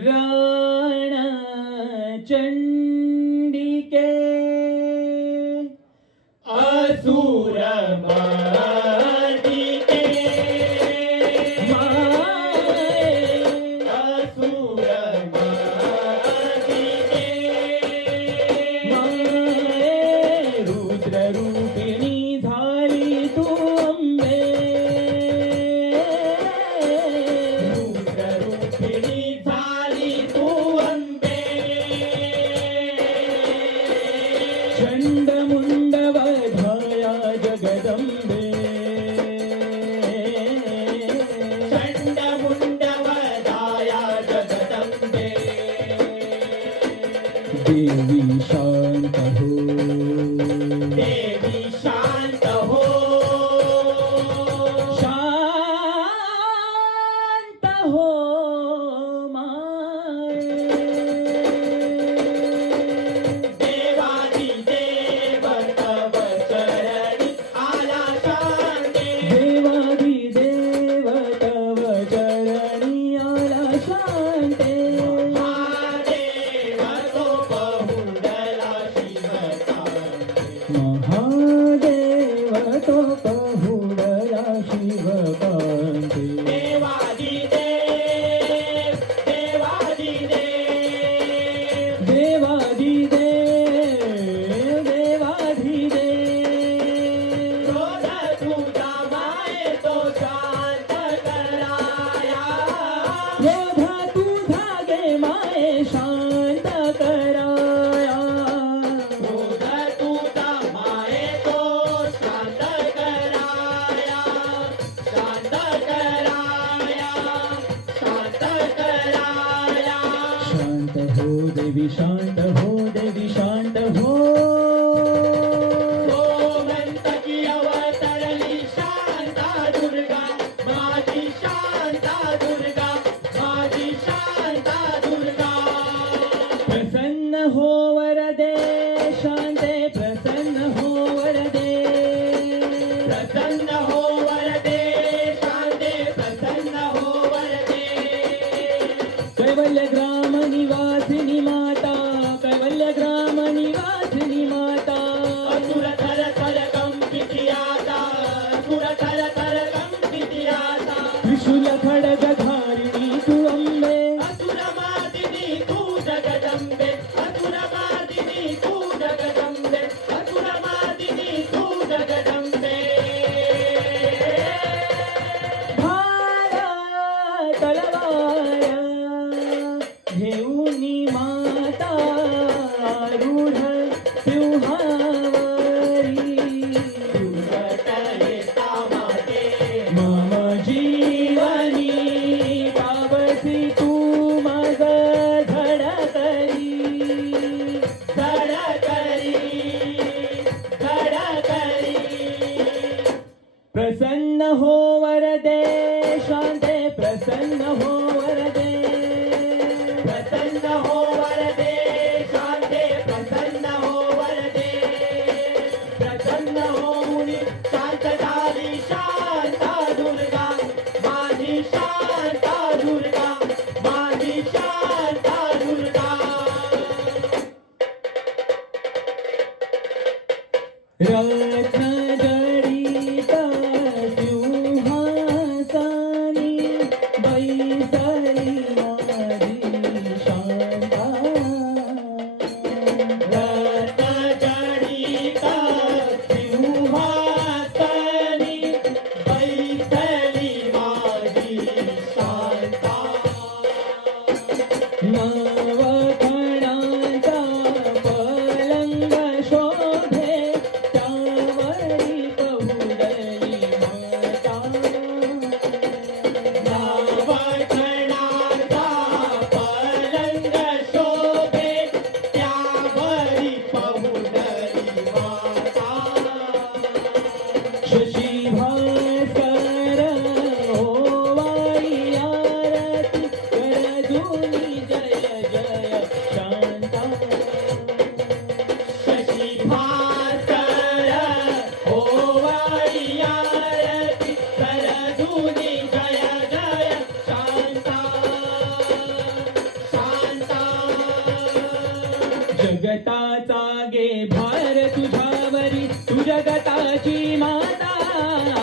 रण चंडिके असुर मर्दिके माये असुर मर्दिके माये रुद्र रूपिणी झाली तू अंबे रुद्र रूपिणी झाली तू अंबे चंड मुंड वधाया जगदंबे चंड मुंड वधाया जगदंबे देवी शांत हो देवी शांत हो शांत हो माये देवादिदेव तव चरणी आला शांते देवादिदेव तव चरणी आला शांते महादेव तो बहुंडला शिवकांते महादेव तो बहुडला शिवकांती देवादिदेव देवादिदेव देवादिदेव देवादिदेव क्रोध तुझा माये तो शांत कराया क्रोध तुझा गे माये शांत कराया क्रोध तुझा माये तो शांत कराया शांत कराया शांत कराया शांत हो देवी शांत हो देवी शांत हो गोमंतकी अवतरली शांता दुर्गा माझी शांता दुर्गा माझी शांता दुर्गा प्रसन्न हो वरदे शांते प्रसन्न हो वरदे प्रसन्न हो वरदे शांते प्रसन्न हो वरदे कैवल्य ग्राम निवासिनी माता कैवल्य ग्राम निवासिनी माता असुर थर थर कंपिती आता असुर थर थर कंपिती आता त्रिशूल खड्ग धारिणी तू अंबे असुर मार्दिनी तू जगदंबे असुर मार्दिनी तू जगदंबे असुर मार्दिनी तू जगदंबे भारा तलवार घेऊनी माता रूढ सिंहावरी दुर्गट येता माते मम जीवनी पावसी तू माझ धडकरी धडकरी धडकरी प्रसन्न हो वरदे शांते प्रसन्न हो वरदे प्रसन्न हो वरदे शांते प्रसन्न हो वरदे प्रसन्न होऊनी शांत झाली शांता दुर्गा माझी शांता दुर्गा माझी शांता दुर्गा रत्न जडित सिंहासनी बैसली माझी शांता रत्नजडिता सिंहासनी बैसली माझी शांता तुळशी माता